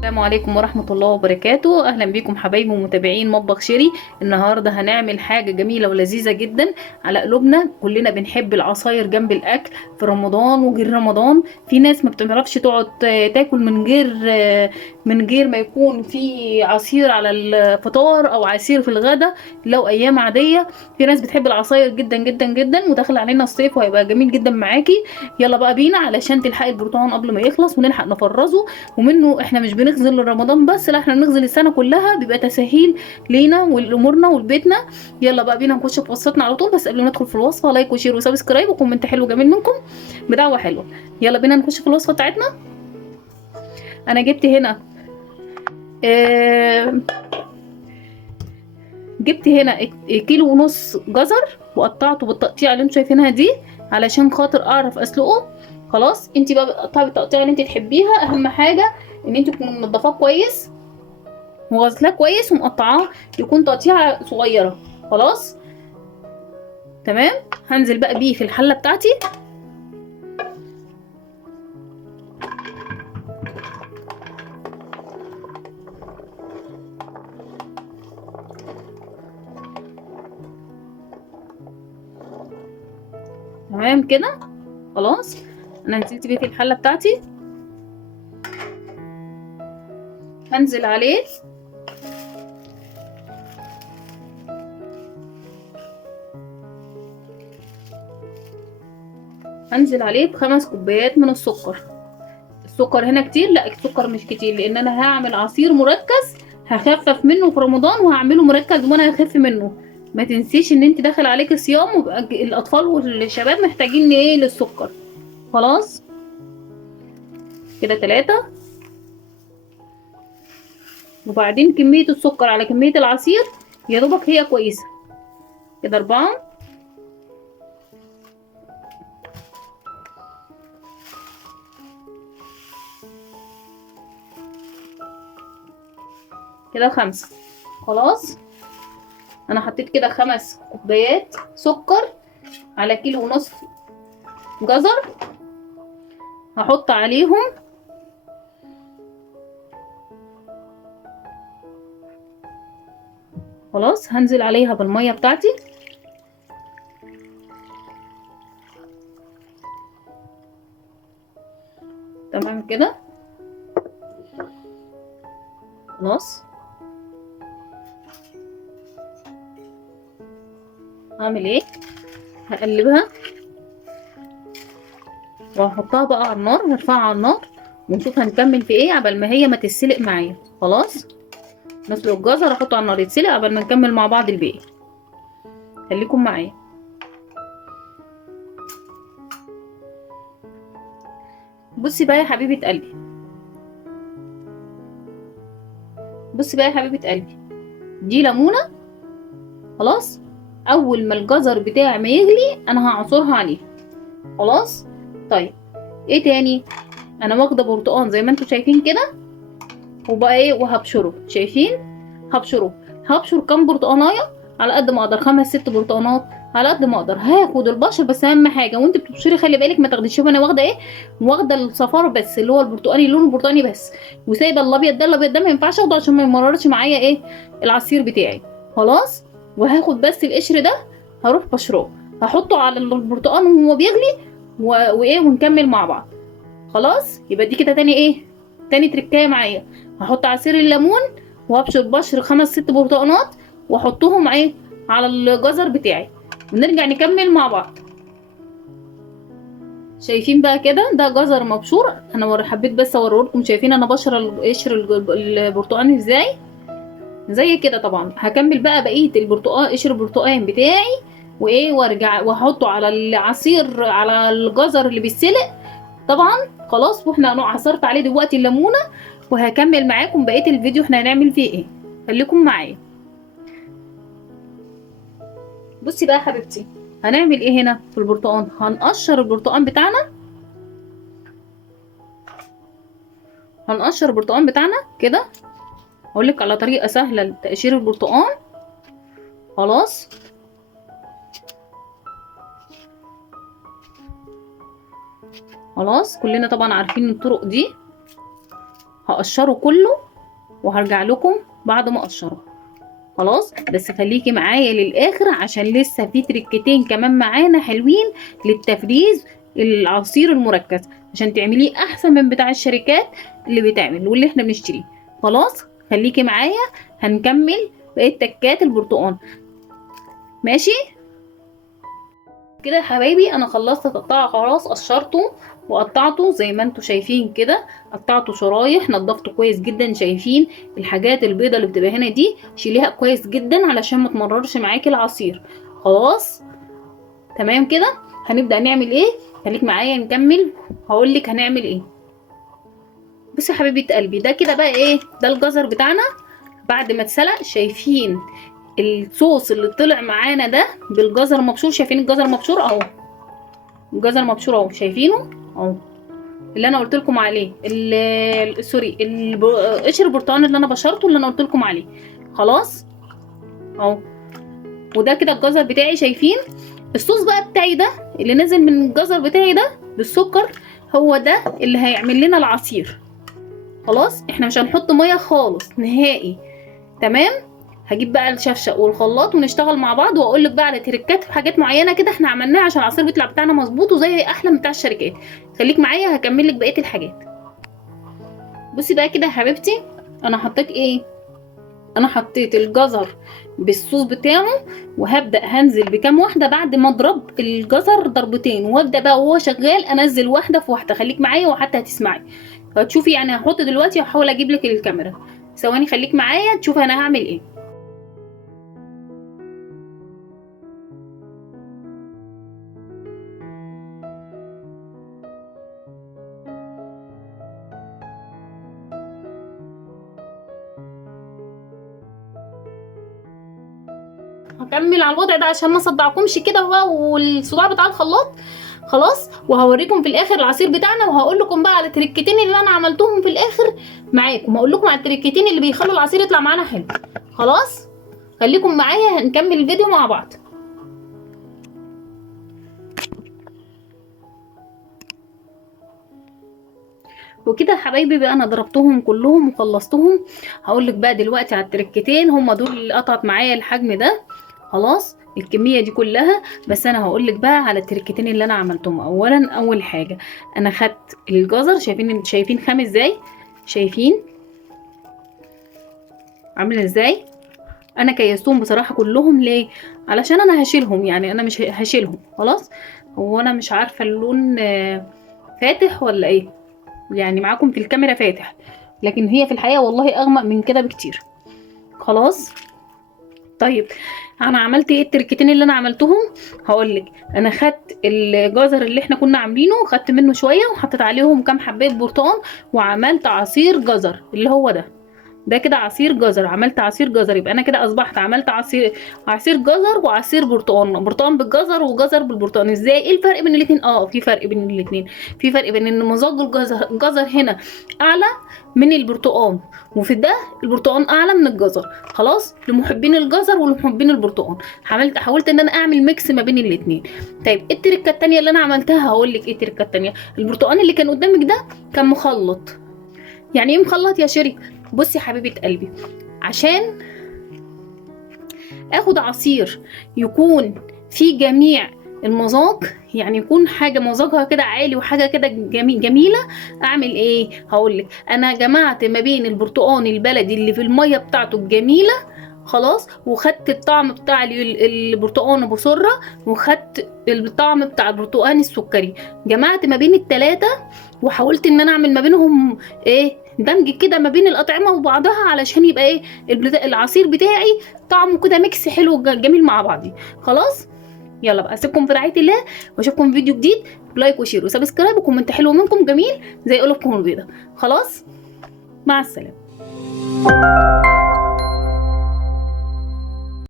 السلام عليكم ورحمة الله وبركاته. أهلا بكم حبايبي ومتابعين مطبخ شيري. النهاردة هنعمل حاجة جميلة ولذيذة جدا على قلوبنا. كلنا بنحب العصاير جنب الأكل في رمضان وغير رمضان. في ناس ما بتعرفش تقعد تاكل من غير ما يكون في عصير على الفطار أو عصير في الغداء لو أيام عادية. في ناس بتحب العصاير جدا جدا جدا، وداخل علينا الصيف وهيبقى جميل جدا معاكي. يلا بقى بينا علشان تلحقي البرتقال قبل ما يخلص ونلحق نفرزه. ومنه احنا مش بنغزل رمضان بس، لا احنا بنغزل السنه كلها، بيبقى تسهيل لينا ولامورنا ولبيتنا. يلا بقى بينا نخش في وصفتنا على طول. بس قبل ما ندخل في الوصفه، لايك وشير وسبسكرايب وكومنت حلو جميل منكم بدعوه حلوه. يلا بينا نخش في الوصفه بتاعتنا. انا جبت هنا آه جبت هنا كيلو ونص جزر، وقطعته بالتقطيع اللي انتوا شايفينها دي علشان خاطر اعرف اسلقه. خلاص، انت بقى بتقطعي بالتقطيع اللي انت تحبيها. اهم حاجه ان انت تكونوا منضفاه كويس وغسلاه كويس ومقطعاه، يكون تقطيعه صغيره. خلاص تمام. هنزل بقى بيه في الحله بتاعتي. تمام كده. خلاص انا نزلت بيه في الحله بتاعتي. هنزل عليه ب5 كوبايات من السكر. السكر هنا كتير؟ لا، السكر مش كتير، لان انا هعمل عصير مركز هخفف منه في رمضان، وهعمله مركز وانا هخف منه. ما تنسيش ان انت داخل عليك صيام، وبقى الاطفال والشباب محتاجين ايه للسكر. خلاص كده 3. وبعدين كمية السكر على كمية العصير يا دوبك هي كويسة. كده 4. كده 5. خلاص انا حطيت كده 5 كوبايات سكر على كيلو ونص جزر. هحط عليهم خلاص هنزل عليها بالمية بتاعتي. تمام كده. خلاص هعمل ايه؟ هقلبها وهحطها بقى على النار، هرفعها على النار ونشوف هنكمل في ايه عبال ما هي ما تتسلق معايا. خلاص نسلق الجزر احطه على النار يتسلق عبال ما نكمل مع بعض الباقي. خليكم معايا. بصي بقى يا حبيبه قلبي، دي ليمونه. خلاص اول ما الجزر بتاعي ما يغلي انا هعصرها عليه. خلاص طيب ايه تاني؟ انا واخده برتقان زي ما انتوا شايفين كده، وبقى ايه وهبشره. شايفين؟ هبشر كام برتقانايه على قد ما اقدر، 5 6 برتقانات على قد ما اقدر. هاخد البشر بس اهم حاجه وانت بتبشري خلي بالك ما تاخديش. شوف انا واخده ايه؟ واخده الصفار بس اللي هو البرتقاني، لونه البرتقاني بس، وسايبه الابيض ده. الابيض ده ما ينفعش اخده عشان ما يمررش معايا ايه العصير بتاعي. خلاص وهاخد بس القشر ده هروح بشره، هحطه على البرتقان وهو بيغلي وايه ونكمل مع بعض. خلاص يبقى دي كده تاني ايه؟ تاني تركايه معايا. هحط عصير الليمون وابشر بشر 5 6 برتقانات واحطهم ايه على الجزر بتاعي ونرجع نكمل مع بعض. شايفين بقى كده؟ ده جزر مبشور. انا حبيت بس اوريكم. شايفين انا بشر قشر البرتقان ازاي؟ زي كده. طبعا هكمل بقى بقيه البرتقان، قشر البرتقان بتاعي وايه، وارجع واحطه على العصير على الجزر اللي بيتسلق طبعا. خلاص واحنا انا عصرت عليه دلوقتي الليمونه، وهكمل معاكم بقيه الفيديو احنا هنعمل فيه ايه. خليكم معايا. بصي بقى يا حبيبتي، هنعمل ايه هنا في البرتقال؟ هنقشر البرتقال بتاعنا. كده اقول لك على طريقه سهله لتقشير البرتقال. خلاص خلاص كلنا طبعا عارفين الطرق دي. هقشره كله وهرجع لكم بعد ما اقشره. خلاص بس خليكي معايا للاخر عشان لسه في تريكتين كمان معانا حلوين للتفريز العصير المركز عشان تعمليه احسن من بتاع الشركات اللي بتعمل واللي احنا بنشتريه. خلاص خليكي معايا هنكمل بقية تكات البرتقال. ماشي كده يا حبايبي، انا خلصت تقطيع خلاص، قشرته وقطعته زي ما انتم شايفين كده، قطعته شرايح، نضفته كويس جدا. شايفين الحاجات البيضه اللي بتبقى هنا دي شيليها كويس جدا علشان ما تمررش معاكي العصير. خلاص تمام كده. هنبدا نعمل ايه؟ خليك معايا نكمل هقول لك هنعمل ايه. بصي يا حبيبه قلبي، ده كده بقى ايه؟ ده الجزر بتاعنا بعد ما اتسلق. شايفين الصوص اللي طلع معانا ده بالجزر مبشور؟ شايفين الجزر مبشور اهو، الجزر مبشور اهو، شايفينه اهو اللي انا قلت لكم عليه، سوري قشر البرتقال اللي انا بشرته اللي انا قلت لكم عليه. خلاص اهو، وده كده الجزر بتاعي. شايفين الصوص بقى بتاعي ده اللي نازل من الجزر بتاعي ده بالسكر، هو ده اللي هيعمل لنا العصير. خلاص احنا مش هنحط ميه خالص نهائي. تمام. هجيب بقى الشفشق والخلاط ونشتغل مع بعض واقول لك بقى على تريكات في حاجات معينه كده احنا عملناها عشان العصير بيطلع بتاعنا مظبوط وزي احلى من بتاع الشركات. خليك معايا هكمل لك بقيه الحاجات. بصي بقى كده يا حبيبتي، انا حطيت ايه؟ انا حطيت الجزر بالصوص بتاعه، وهبدا هنزل بكام واحده بعد ما اضرب الجزر ضربتين، وابدا بقى وهو شغال انزل واحده في واحده. خليك معايا وحتى هتسمعي هتشوفي. يعني هحط دلوقتي وهحاول اجيب لك الكاميرا، ثواني خليك معايا تشوفي انا هعمل ايه. هكمل على الوضع ده عشان ما اصدعكمش كده بقى والصداع بتاع الخلاط. خلاص وهوريكم في الاخر العصير بتاعنا، وهقول لكم بقى على التريكتين اللي انا عملتهم في الاخر معاكم. هقول لكم على التريكتين اللي بيخلوا العصير يطلع معانا حلو. خلاص خليكم معايا هنكمل الفيديو مع بعض. وكده يا حبايبي بقى انا ضربتهم كلهم وخلصتهم. هقول لك بقى دلوقتي على التريكتين، هم دول اللي قطعت معايا الحجم ده. خلاص الكميه دي كلها، بس انا هقول لك بقى على التريكتين اللي انا عملتهم. اولا اول حاجه انا خدت الجزر، شايفين خام ازاي؟ شايفين عامل ازاي؟ انا كيستهم بصراحه كلهم. ليه؟ علشان انا هشيلهم، يعني انا مش هشيلهم. خلاص هو انا مش عارفه اللون فاتح ولا ايه، يعني معاكم في الكاميرا فاتح لكن هي في الحقيقه والله اغمق من كده بكتير. خلاص طيب انا عملت ايه التركتين اللي انا عملتهم؟ هقولك. انا خدت الجزر اللي احنا كنا عاملينه، خدت منه شويه وحطيت عليهم كام حبايه برتقال وعملت عصير جزر اللي هو ده كده عصير جزر. عملت عصير جزر، يبقى انا كده اصبحت عملت عصير جزر وعصير برتقال، برتقال بالجزر وجزر بالبرتقال. ازاي؟ ايه الفرق بين الاثنين؟ في فرق بين الاثنين. في فرق بين ان مذاق الجزر هنا اعلى من البرتقال، وفي ده البرتقال اعلى من الجزر. خلاص لمحبين الجزر ولمحبين البرتقال حاولت ان انا اعمل ميكس ما بين الاثنين. طيب ايه التركه الثانيه اللي انا عملتها؟ هقول لك ايه التركه الثانيه. البرتقال اللي كان قدامك ده كان مخلط. يعني ايه مخلط يا شيري؟ بصي يا حبيبه قلبي، عشان اخد عصير يكون فيه جميع المذاق، يعني يكون حاجه مذاقها كده عالي وحاجه كده جميله، اعمل ايه؟ هقولك. انا جمعت ما بين البرتقال البلدي اللي في الميه بتاعته الجميله، خلاص، وخدت الطعم بتاع البرتقال بسره، وخدت الطعم بتاع البرتقال السكري. جمعت ما بين الثلاثه وحاولت ان انا اعمل ما بينهم ايه؟ دمج كده ما بين الاطعمه وبعضها علشان يبقى ايه العصير بتاعي طعمه كده ميكس حلو جميل مع بعضه. خلاص يلا بقى اسيبكم في رعايه الله واشوفكم في فيديو جديد. لايك وشير وسبسكرايب وكومنت حلو منكم جميل زي قلوبكم البيضه. خلاص مع السلامه.